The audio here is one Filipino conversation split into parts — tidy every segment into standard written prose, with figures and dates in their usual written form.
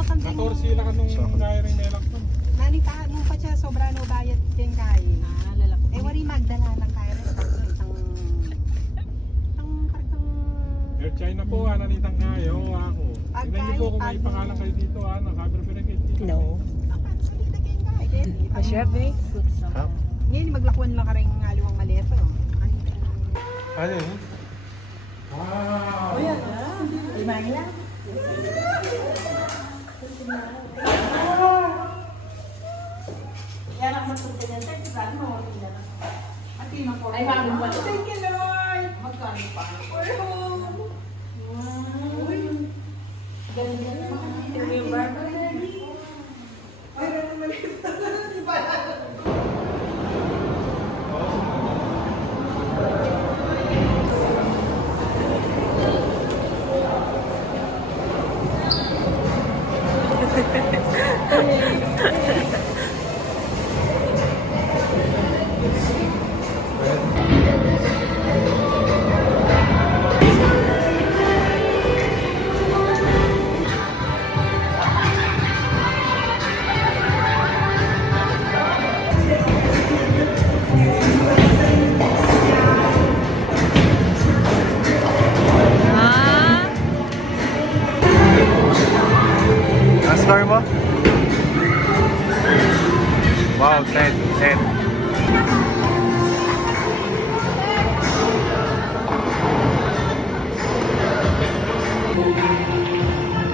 kalimutan din. 14 sila ka nung kaya rin melak nun. Nanita, nung pa siya, sobra no bayad din kaya. Lalaki. Eh, wari magdala ng kaya rin. Isang kartong... Air China po, nanitang kayo ako. Tignan niyo po kung may pangalan kayo dito, nakaber pinagkit dito. No. Salita kayo kaya. Masyebe. Ngayon, maglakuan lang ka rin ng aliwang maleto. Ano yun? Wow! Ayan, Imay lang. Yan ang masunod yan. Saan mo? Ay, bagong ba? Thank you, Lord! Magkano pa? Wow! Ganda naman. Yung barber. Ay, naman maliit. Si Bala. Score mo? Wow, 10.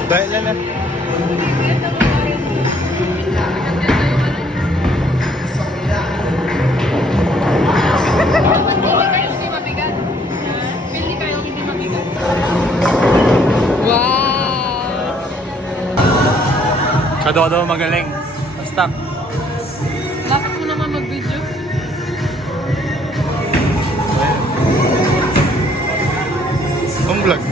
Dahil na. Sa Dodo magaling. Basta. Lapit mo naman mag-video. Kung vlog.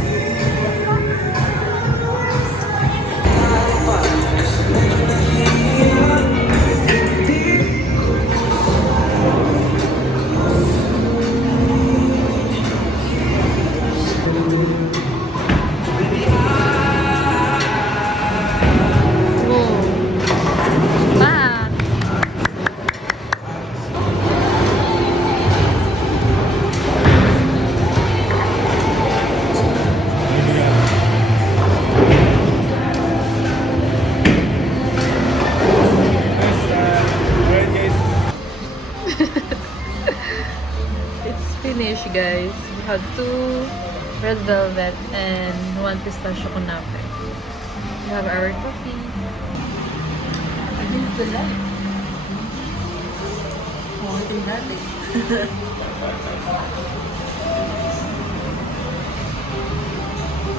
It's finished, guys. We have 2 red velvet and 1 pistachio kunafe. We have our coffee. Against the light. Oh, ito natin.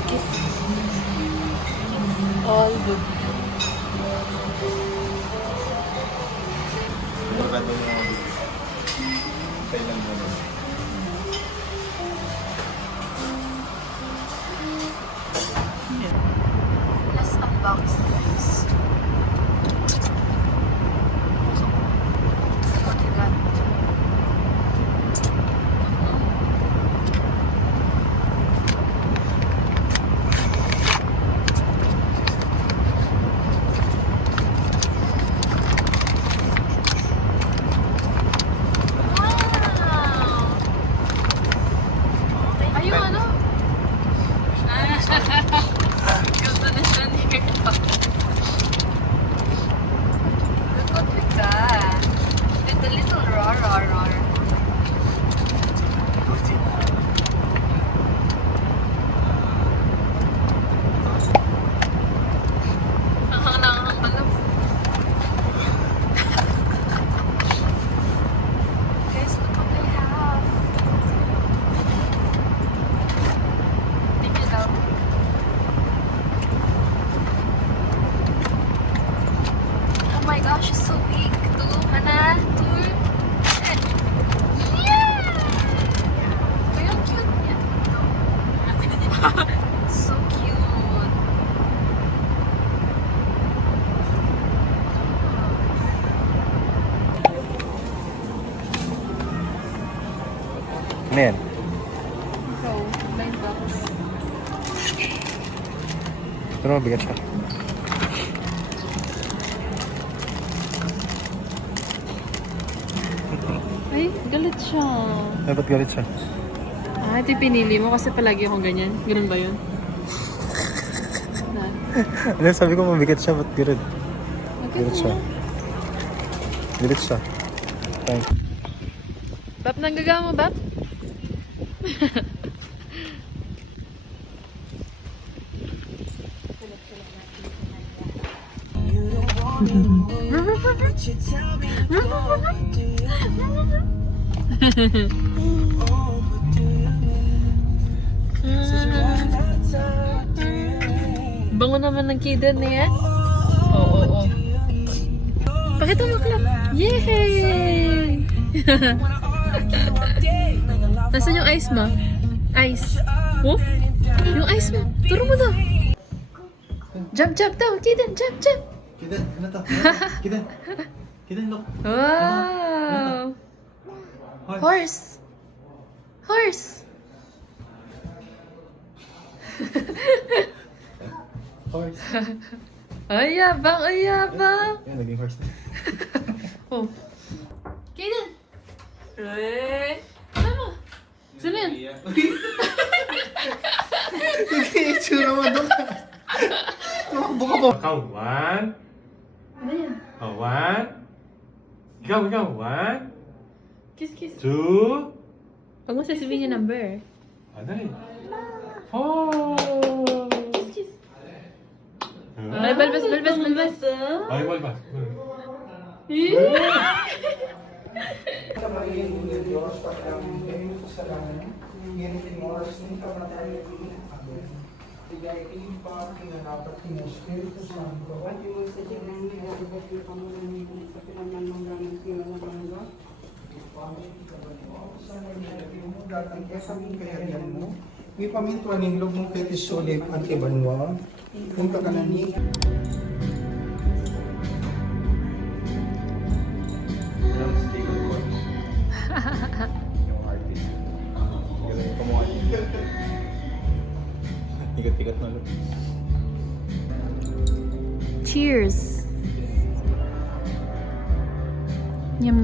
Kiss. All good. Maganda mo yung Thailand mo na. Let's unbox this. What you got? Gusto na siya ni Kirko. Look what we got. With the little roar. Ang kalap. Guys, look what they have. Thank you, love. Oh my gosh, it's so big. Hana, yeah! Ito yung cute niya. So cute. Ano yan? So, $9. Ito na mabigat siya. Galit siya. Dapat galit siya. Ah, ito yung pinili mo kasi palagi akong ganyan. Ganun ba yun? Na. Ano sabi ko mabigat siya, ba't galit? Okay Galit siya. Galit siya. Thanks. Bap, nanggagawa mo, Bap? Bango naman ng kiden niya. Oo. Pakita mo, Clap. Yay! Nasaan yung ice mo? Ice. Oh? Yung ice mo. Turo mo daw. Jump daw. Kiden, jump. Kidan, ano to? Kidan. Kidan, look. Wow! Horse! Horse. Ayabang! Yan, naging horse na. Oh. Kiden! Eh! Tama! Sino yan? Itsura mo doon. Tumakbo ka ba? Ikaw, one. Ano yan? Oh, one. Ikaw, one. Kiss. Two. Huwag mo sasabihin yung number. Ano rin? Four. Kiss. Ay, balbas. Ay, wal ba? May pamintuan ng loob mong kay Tisulip at Ibanwa. Kung kakanani. Yung artist. Galing kumuha. Tigat-tigat na look. Cheers! Yum.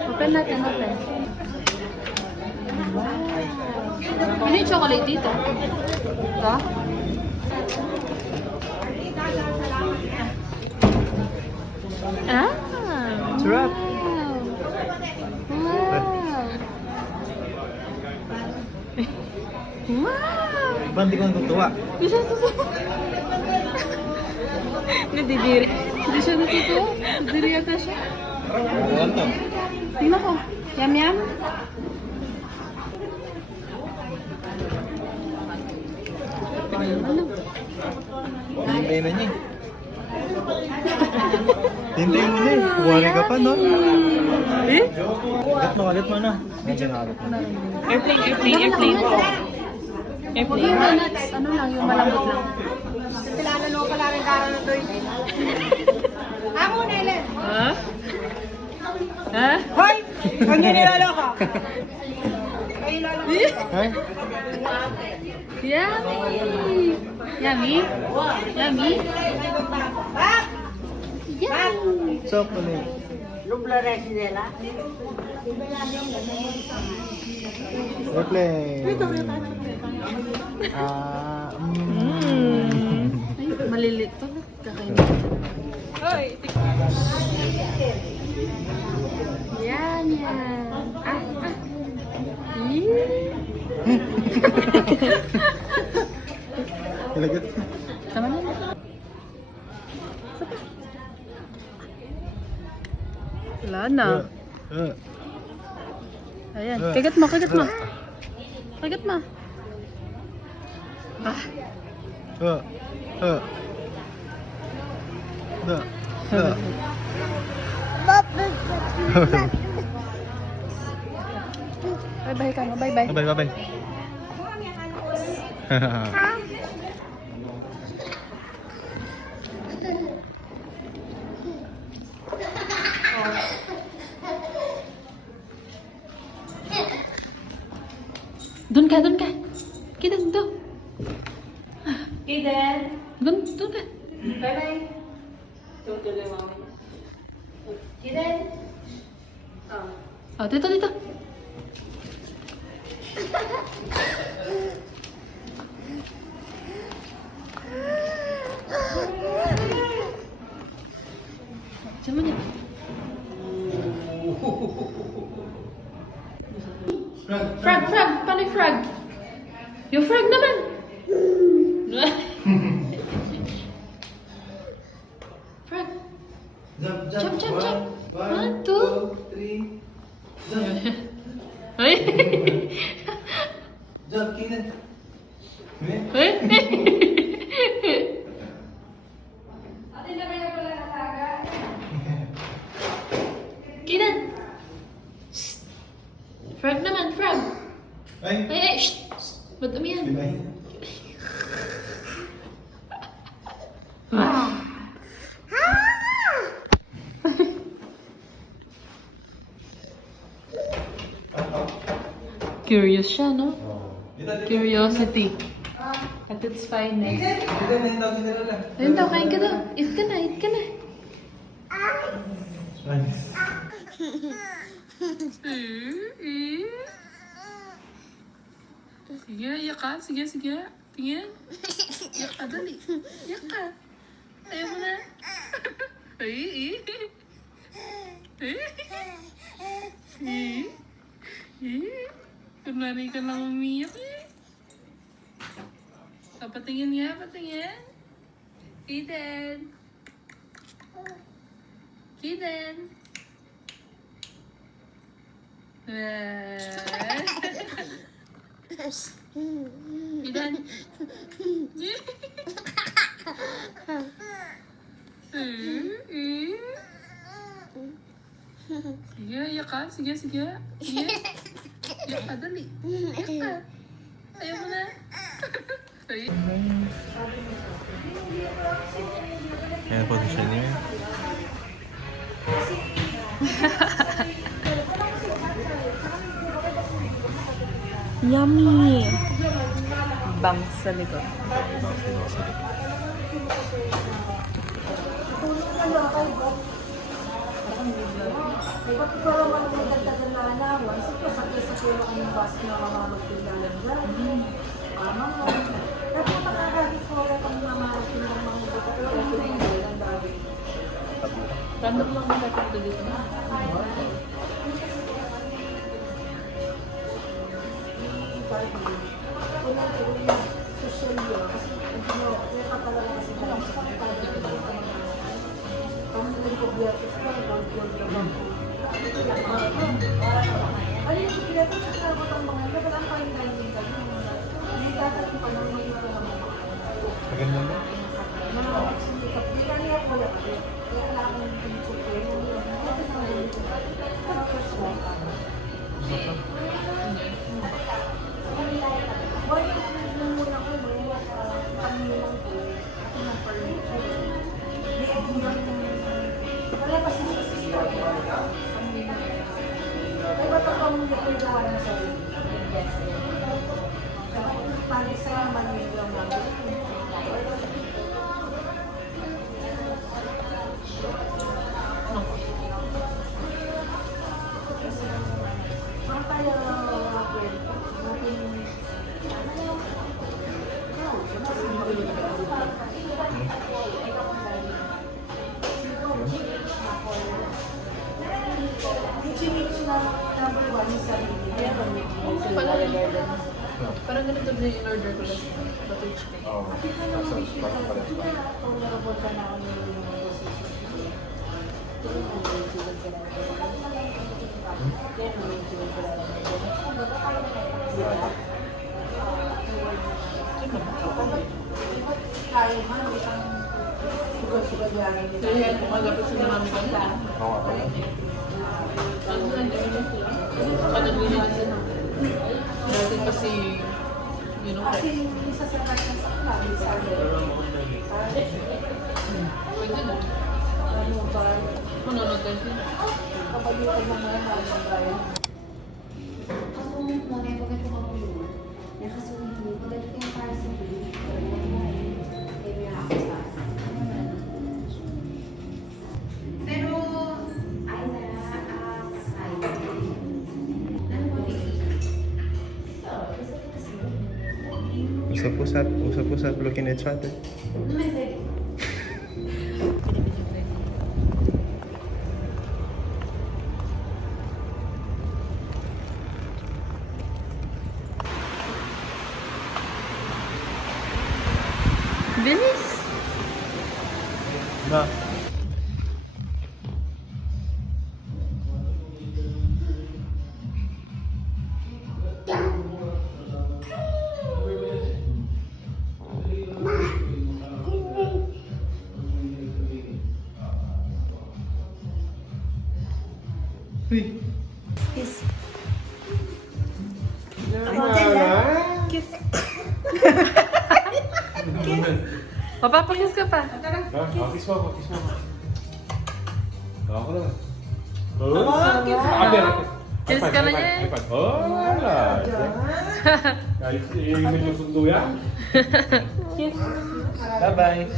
Open natin. Wow! Ano yung chocolate dito? Ito? Ah! Sarap! Wow! Ba't di ko natutuwa? Hindi siya natutuwa. Nadidiri. Hindi siya natutuwa. Nadidiri yata siya. Ano to? Tingnan ko. Yum. Ano? Hintay na niya eh. Hintay mo na eh. Kuwari ka pa, no? Eh? Kagat mo na. Medyo nakagat mo na. Airplane. Huwag yung nuts. Ano lang, yung malambot lang. Kilala mo pala rin kara na to eh. Amo, Nelen! Ha? Hoy! Huwag niyo niloloko! Ay, lolo. Ay? Yummy? Bak! Chocolate. Lubla resinela. Airplane. Ay, malilit to. Kakainin. Hoy! Yan. Ilagat. Tama na. Wala na. Ayan. Kagat mo. Bye-bye ka mo. Bye-bye. Bye-bye. Doon ka. Kidan, doon. Doon ka. Bye-bye. Tutuloy mami. Kiden? Oh, dito, dito. Diyan mo niya. Frog, frog! Paano yung frog? Yung frog naman! Frog! Jump, jump, jump! 1, 2, 3. Ay! Jump, Keenan. Ay! Kinan! Shh! Frog naman, frog! Ay. Ay, ay, shh! Ba't umiyan? Bye. Curious siya, no? Dito. Curiosity. At its finest. Dito, nahintaw si Nila lang. Ayun daw, kain ka daw. Eat ka na, eat ka na. Nice. Sige, iyak ka. Sige, sige. Tingin. Iyak ka, dali. Iyak ka. Ayaw mo na. Ay, kunwari ka lang umiyak eh. Patingin nga, patingin. Kiden. Kiden. Kiden. Sige, iyak ka. Sige, sige. Sige. Iyak ka, dali. Iyak ka. Ayaw mo na. Ay. Kaya po siya niya. Yummy! Bang sa likod. Random lang mga ito dito. Maganda mo? Parang ganito din yung order ko lang. Butter chicken. Oo. Parang pares pa. Kaya kumagapit sila mami ko. Oo nga pala. Ano din yan? Dati kasi, yun ang Kasi isa sa kanya sa kami sa pwede na. ano ba? Manonood tayo. Kapag yung ay mga mga bayan. Kasunod mo na yung pagkat ko yun. Nakasunod mo, pagkat ko yung para sa bili. Kaya may ako sa Usap, looking at each other. Bilis! Na. Mapapakiss ka pa. Kiss mo. Ako na. Kiss ka na niya. Oh, wala. Kahit iimin yung sundo yan. Bye-bye.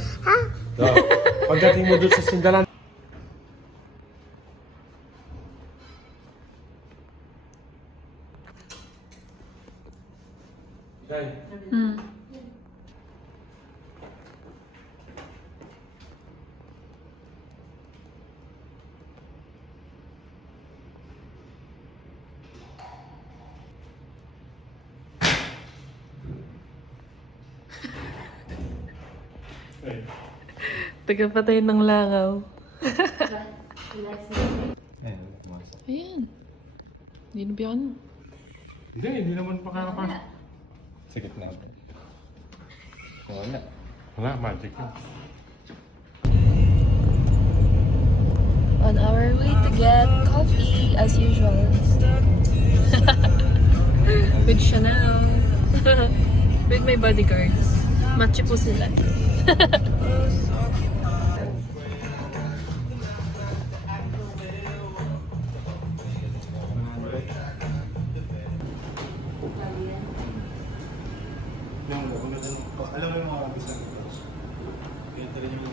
So, pagdating mo doon sa sindalan. Day. Hmm. Tagapatay ng langaw. Ayan. Hindi na biyan. Hindi naman pakakapas. Sige na. Wala. Wala, magic yun. On our way to get coffee as usual. With Chanel. With my bodyguards. Matchi po sila. Alam mo yung mga kabisa. Ganito rin yung...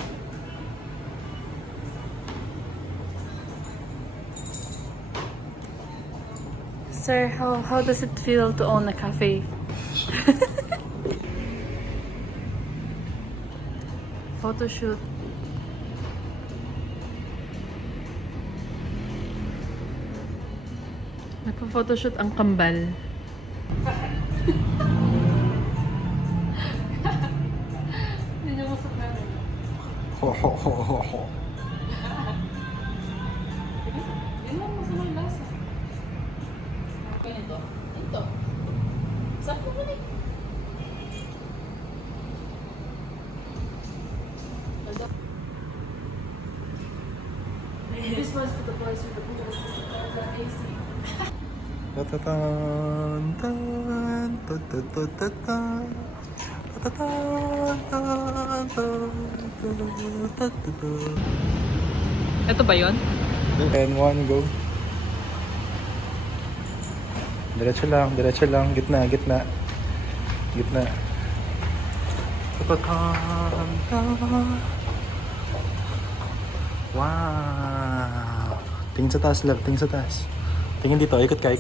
Sir, how does it feel to own a cafe? Photoshoot. Nagpa-photoshoot ang kambal. Ho ho ho ho ho. This was for the boys with the boys. AC. Ta-ta-tan, tan, ta-ta-ta-ta-tan. Ito ba yun? And one, go. Diretso lang, gitna. Wow! Tingin sa taas, love. Tingin sa taas. Tingin dito, ikot ka.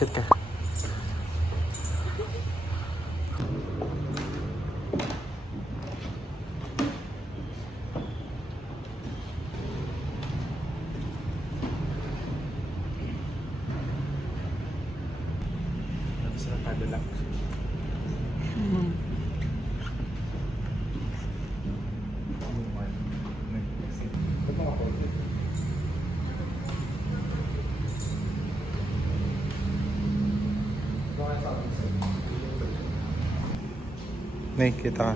Sa Cadillac. Nay, kita ka.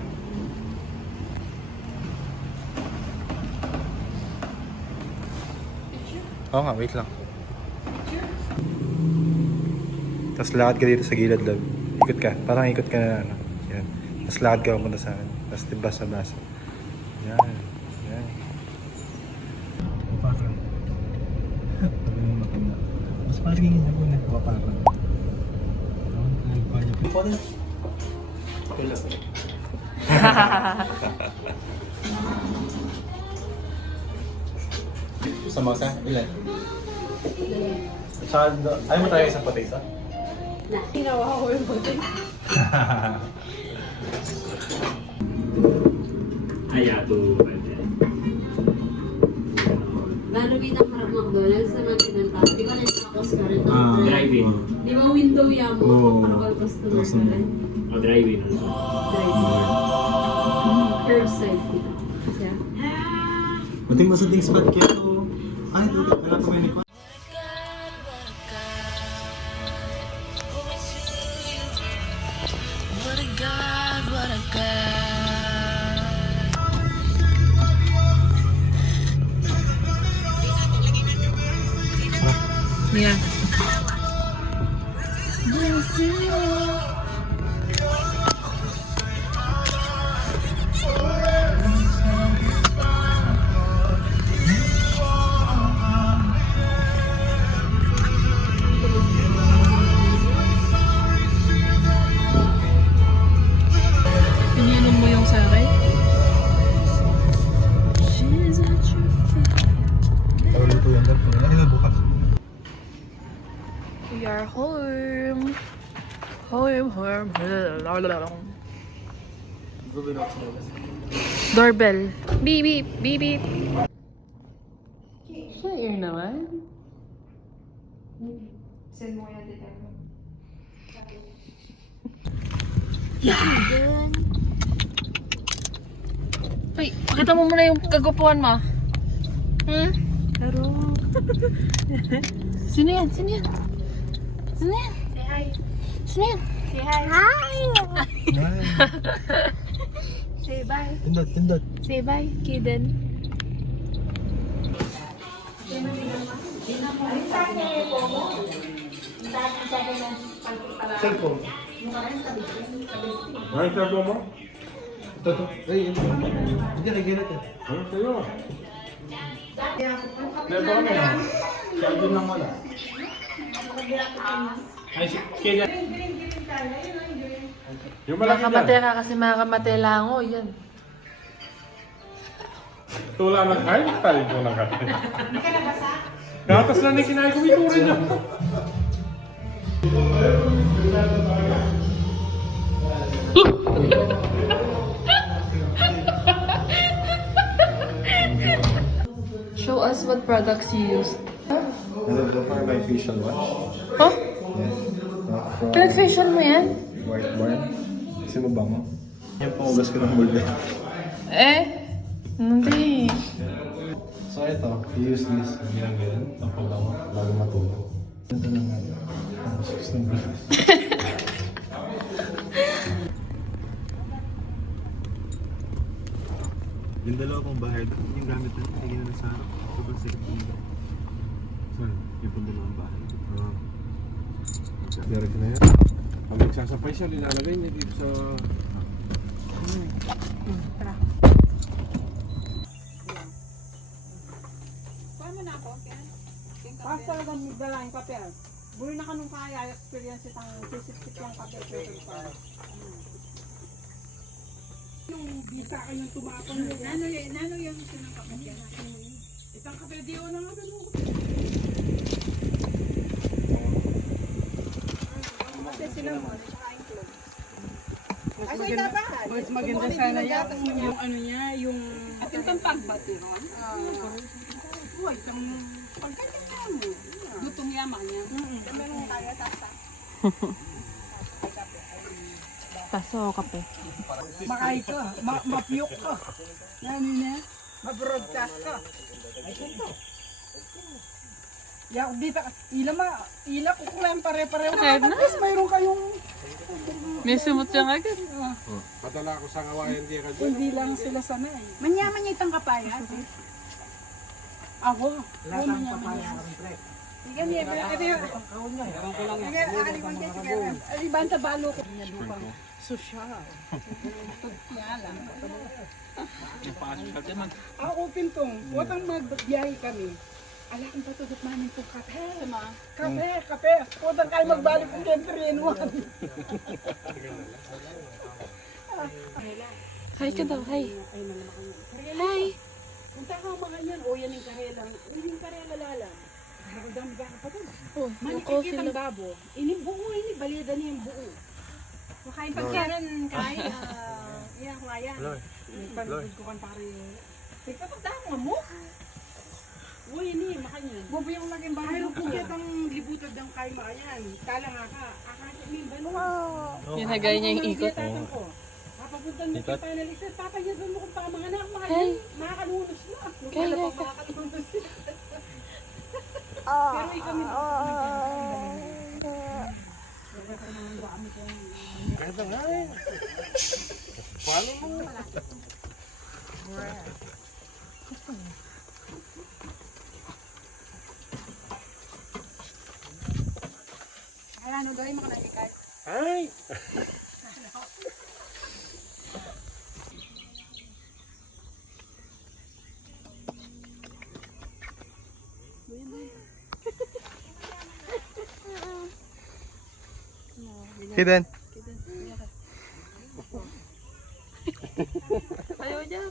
Oo nga, wait lang. Tapos lakad ka dito sa gilid, love. Ikot ka. Parang ikot ka na, ano. Yan. Tapos lakad ka pumunta sa akin. Tapos basa-basa. Yan. Parang. Mas parang yun ako nagpaparang. Parang. Wala. Samosa? Ilan? Ayaw mo tayo isang potato? Ginawa ko yung puti. Ayato. Lalo pinaka McDonald's naman tinatawag. Di ba nagkakos ka rin? Drive-in. Di ba window yan mo? Para all customer ka rin. O drive-in. Drive. Curbside kita. Kasi Mating masading spot kaya to. Ay, wala pa may pa. Yeah. Ininom mo yung sa akin? Luto yan daw. Ay, bukas. We are home. Home. Doorbell. Beep, beep, beep, beep. Share naman. Send mo yan dito. Ay, pakita mo muna yung kagwapuan mo. Hmm? Pero... Sino yan? Sino yan? Sino yan? Say hi. Sino yan? Say hi. Hi! Say bye. Tindot. Say bye, Kiden. Cellphone. Ay, sabi mo? Toto. Ay, hindi na ganit eh. Ano sa'yo? Meron kami na. Sabi lang wala. Ay, kaya. Yung malaki Makamatay dyan. ka kasi makamatay lang ako. Yan. Tula ng kain, tayo ko ng kain. Gatas lang na kinain ko, iturin niyo. Show us what products you used. Ano to for my facial wash? Huh? Yes. From Pinag-facial mo yan? White Barn. Kasi mabango. Yan pumugas ko ng bulbe. Hindi. So ito, use this. Hindi lang ganyan. Papabango bago matulog. Ito na nga. Ang sus ng bulbe. Yung dalawa kong bahay, yung gamit na tingin na sa harap. Sobrang sakit dito. Saan? Yung pang dalawang bahay. Diretso na yan. Pag nagsasapay siya, nilalagay niya dito sa... Pas talaga magdala yung papel. Buri na kanong kaya experience itang sisip-sip yung papel. Yung bisa kayong tumakon. Nano yung sinang kapag yan. Itang kapel di o nang ano. Kasi sila mo, tsaka include. Mas maganda sana yung ano niya, yung... At yung pampagbatiro. Uy, itang pagkakita mo. Dutong yaman niya. Meron kaya tasa. Taso o kape? Makay ka, mapiyok ka. Nani na? Ma-broadcast ka. Ay, ito. Yak, dito ka. Ila ko kung pare-pareho. At least mayroon kayong... May sumot yan agad. Padala ko sa ngawayan di ka dyan. Hindi lang sila sanay. Manyaman niya itang kapaya. Ako. Lasang kapaya. Ikan niya. Ito yung... Iban sa balo ko. Social. Ako pintong. Watang magbiyahe kami. Ala kung patudot namin po kape. Kape. Watang kayo magbalik kung kentry in one. Hi ka daw, hi. Hi. Punta ka mga yan. O yan yung karelang. Yung karela lalang. Dami ka pa doon. Oh, yung Manikikit coffee ang lang. babo. Ini buo, ini balida niya yung buo. Makain pagkaran kaya. Yan, kung ayan. May panugod ko kan pare. Nagpapagdaan mo mo? Uy, ini, makanya. Bobo yung laging bahay. Ayaw ko kitang libutad ng kain maayan. Kala nga ka. Akakainin ba no? Yun, nagaya niya yung ikot. Papapuntan mo kay panelist. Papayagan mo kung pamanganak. Makakalunos na. Wala pa makakalunos. Pero ikaw may Kaya nga eh. Paano mo? ano gawin mo ka nagikas? Ay! Hidden. Ayaw niya.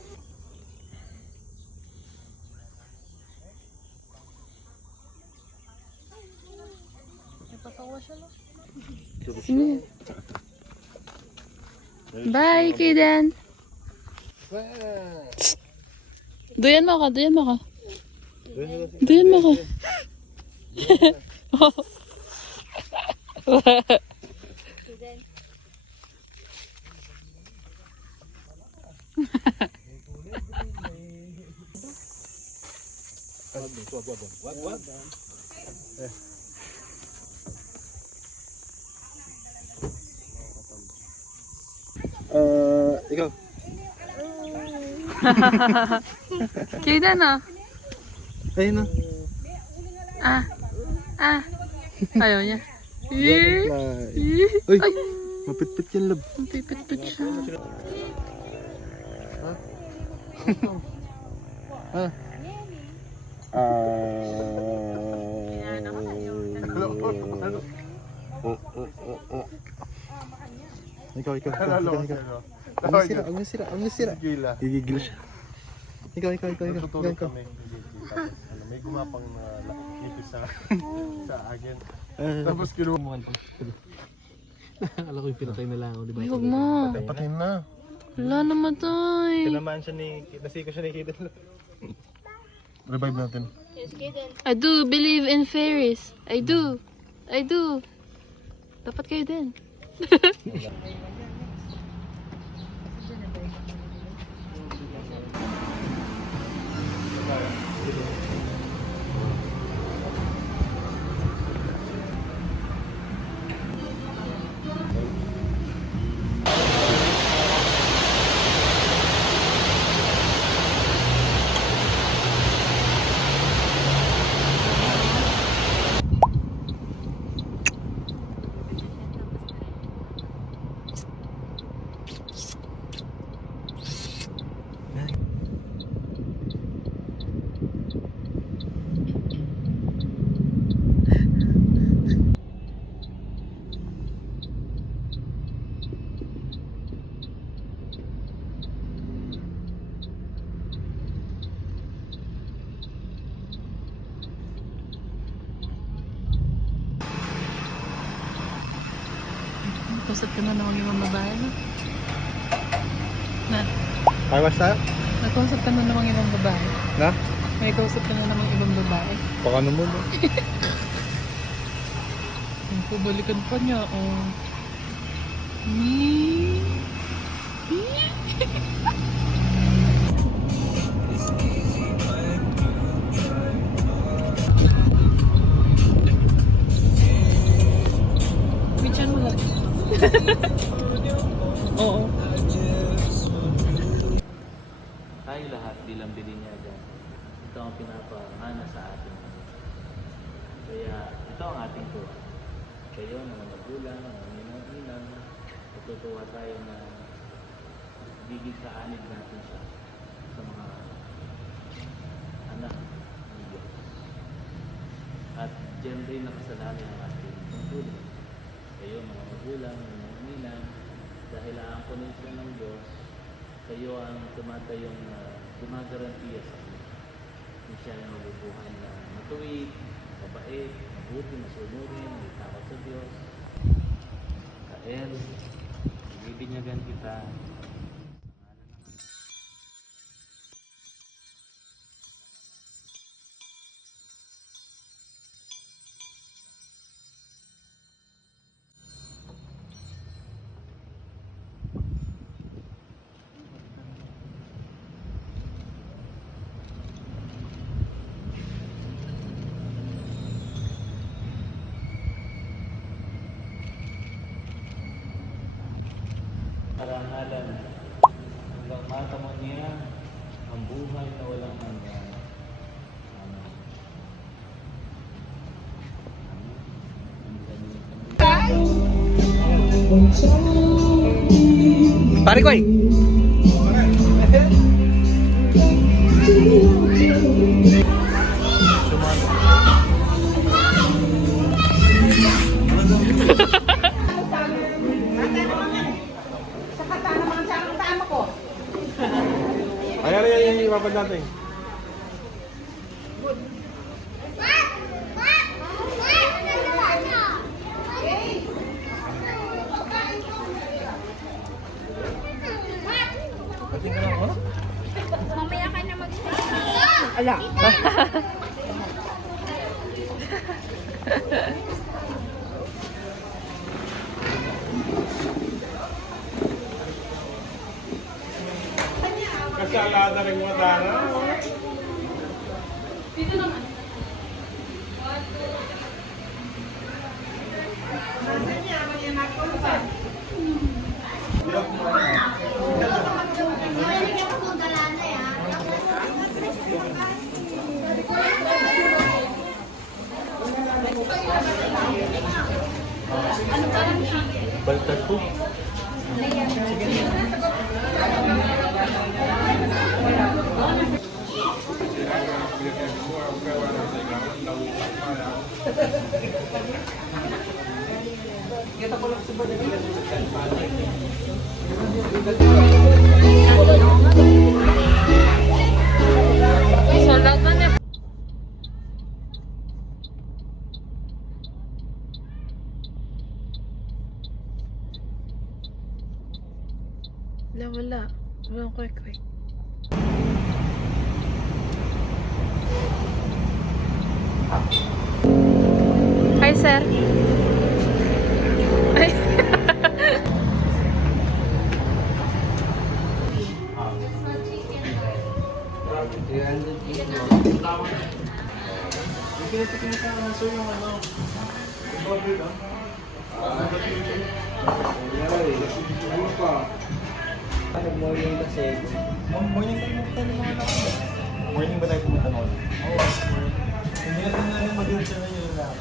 Napatawa siya lang. Bye, Kiden. Duyan mo ka, duyan mo ka. Duyan mo ka. Ikaw. Kiden ah. Ayun na. Ah. Ah. Ayaw niya. Uy, mapit-pit yan, love. Pipit-pit siya. Ikaw. Nalala ko Ikaw. sa'yo. Ang sira. Gila. Gigigil siya. Ikaw. Natutulog kami. May gumapang na ipis sa akin. Tapos kinuha mo. Alam ko yung pinatay na lang ako, di ba? Ay, huwag mo. Patay na. Wala namatay. Tinamaan siya nasiko siya ni Kiden. Revive natin. I do believe in fairies. I do. Dapat kayo din. Kusap ka na naman yung mga babae, no? Na, Kawas tayo? nagkusap ka na naman yung mga babae. Na? May kausap ka na naman ibang babae. Baka naman mo. Yung pabalikan pa niya, oh. Picture mo lang. Oo. Tayo lahat bilang bilinyagan, ito ang pinapangana sa atin. Kaya ito ang ating tuwa. Kayo, mga magulang, mga ninang-inang, natutuwa tayo na bigig kaanib natin siya sa mga anak ng Diyos. At diyan rin nakasalalay ang ating tungkulin. Kayo, mga magulang, mga ninang, dahil aangkunin siya ng Diyos, kayo ang tumatayong gumagarantiya sa kanya. Kung siya ay mabubuhay na matuwid, mabait, mabuti, masunurin, may takot sa Diyos. Kael, bibinyagan kita karangalan hanggang matamo niya ang buhay na walang hanggan. Amen. Pare ko Ayan, yung ipapad natin. Mamaya ka na Ala. Kasi alada rin mo dana. Baltad po. Sold out man eh. Wala. Walang quick. Hi, sir. Ay. Morning ba tayo pumunta noon? Oo. Hindi na rin mag-answer na yun lang.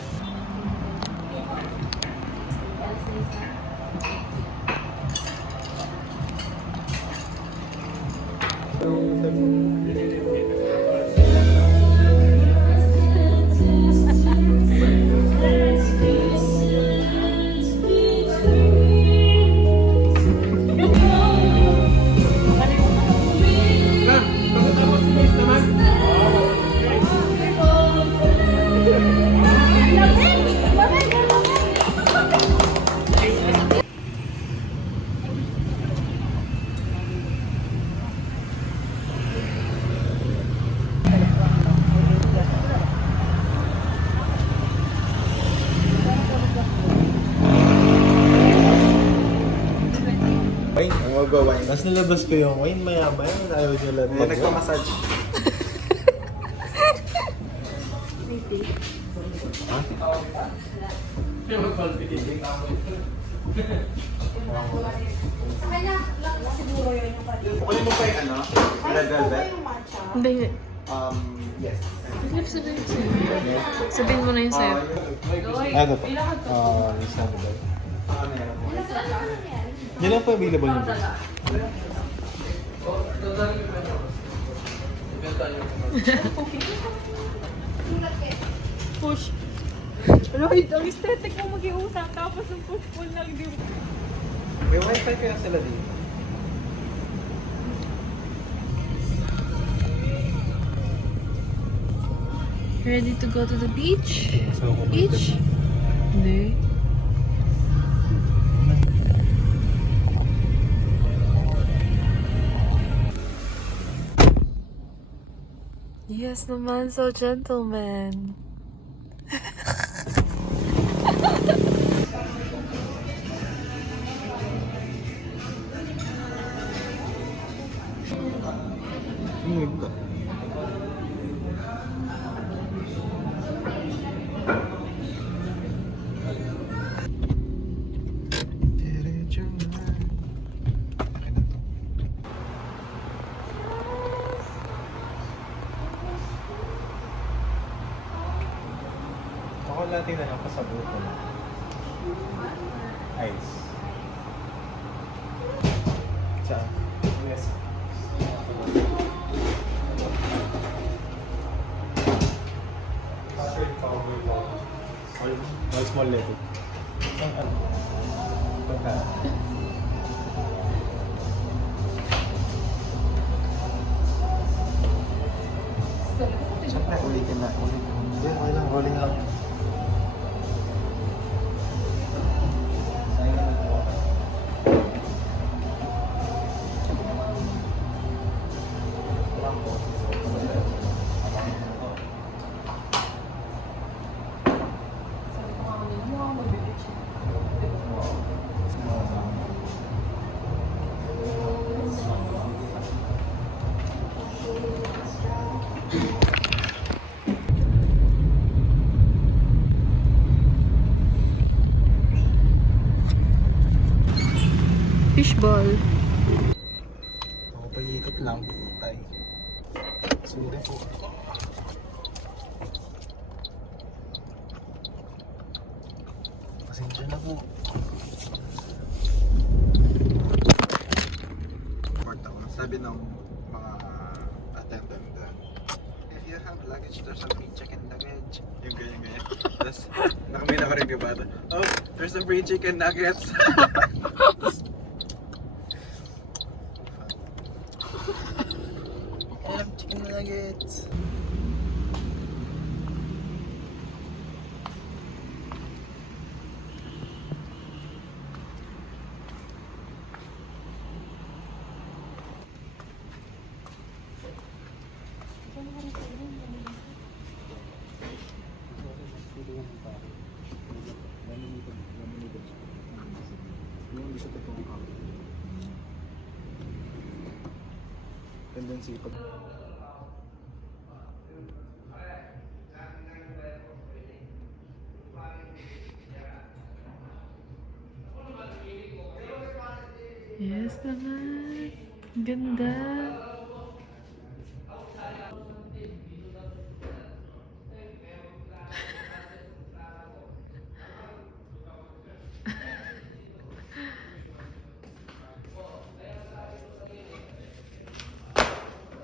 Wine, ang mag-wine. Mas nilabas ko yung wine maya-maya. Ayaw nyo lang. Eh, nagpamassage. Kunin mo pa yung ano? Red velvet? Hindi. Yes. Sabihin mo na yun sa'yo. Ano po? Yung sabi daw. Yan lang po available nyo ba? Push. Lloyd, ang aesthetic mo mag-iusap tapos ang push-pull lang di mo. May wifi kaya sila dito. Ready to go to the beach? So, Beach? Hindi. Yes naman, so gentleman. natin na lang pasabutan. Ice. Saan? Yes. All small letter. Ang ano? Pagka. Siyempre, ulitin na. Hindi, okay lang. Rolling lang. Sayang na nagawa ka. Fishball. Ako pag-iikot lang. Tay. Sorry po. Pasensya na po. Part ako. Sabi ng mga attendant na, if you have luggage, there's a free chicken luggage. Yung ganyan. Tapos, nakamay na ko rin yung bata. Oh, there's a free chicken nuggets. I have chicken nuggets. Tendency pag Yes naman. Ganda.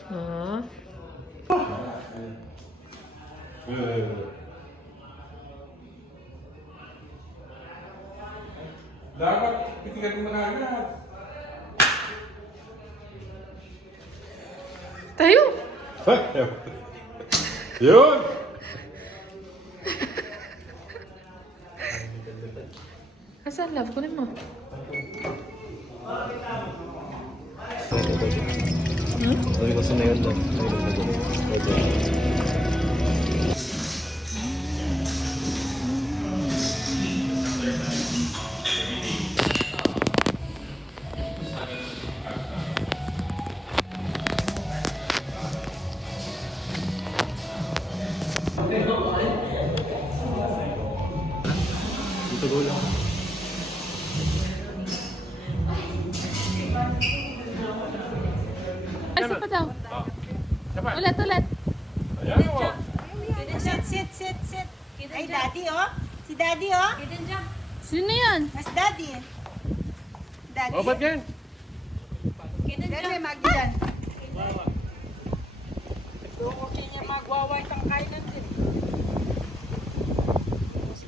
Oh. Dapat itikat mo na agad. Tayo! Yun! Asan love? Kunin mo. Sabi ko sa na yun doon. Dito go lang. Asa pa daw? Ulit. Ayan mo. Sit. Ay, daddy, oh. Si daddy, oh. Sino yan? Mas daddy. Daddy. O, ba't yan? Dali, magdiyan. Doon ko niya magwaway tang kainan din.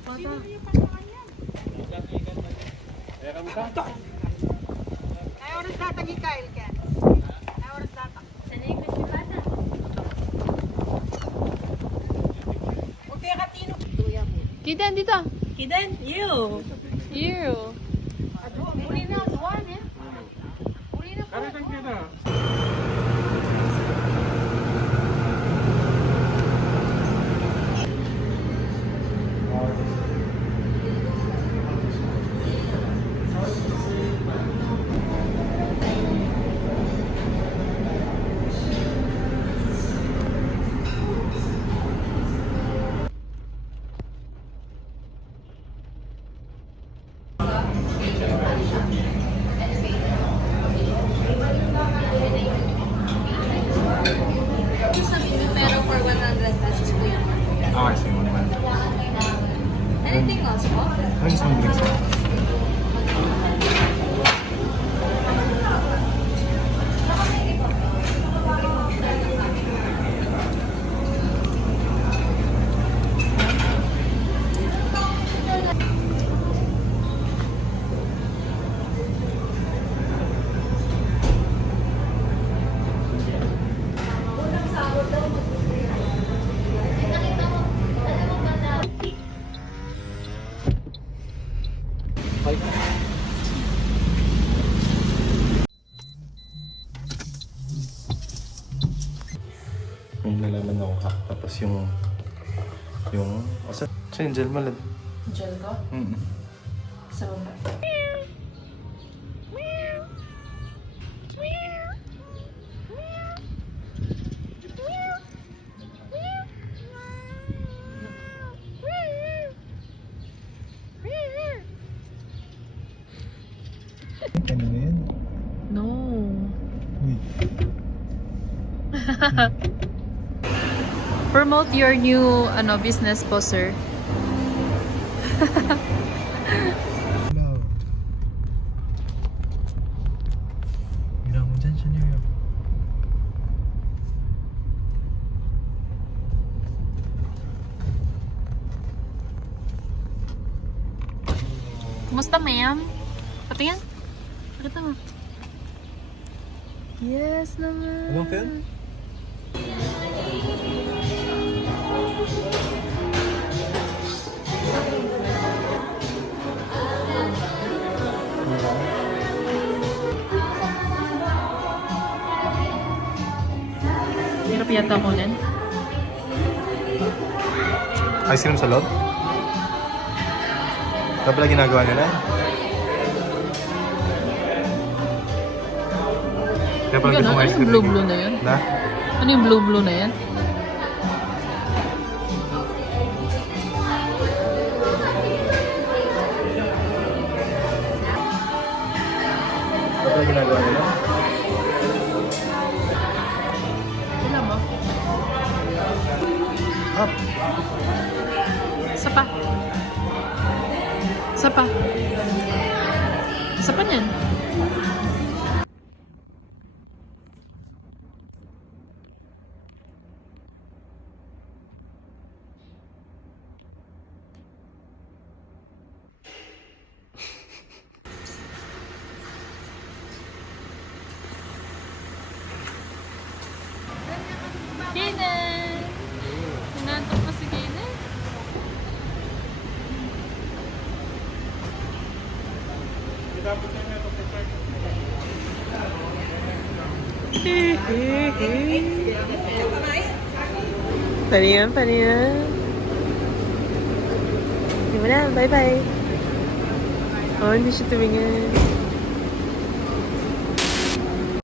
Bata. Ayan kami ka. Ay, oras datang ikail, Ken. Ay, oras datang. Okay, katino. Kidan dito. Kidan, you. You. Muli na, duwan, eh. Karitan kita. nalaman ako hack. Tapos yung... Asa yung gel malad? Gel ko? Sa baba. Ano na yan? No. Uy. Promote your new business po, sir. Hello. Ginawa mo dyan, Shanero. Kumusta, ma'am? Patingin. Pakita mo. Yes naman. Walang film? Hirap yata kunin. Ice cream sa loob? Ito pala ginagawa nila? Kaya pala Ano gusto mong ice yung cream. blue-blue na yun? Na? Ano yung blue-blue na yan? Ito pala ginagawa nila? Wala ba? Up! Isa pa. Isa pa. Isa pa niyan. Kainan! Nanantok pa si Kainan. Paniyan, paniyan. Di mo na, bye-bye. Oh, hindi siya tumingin.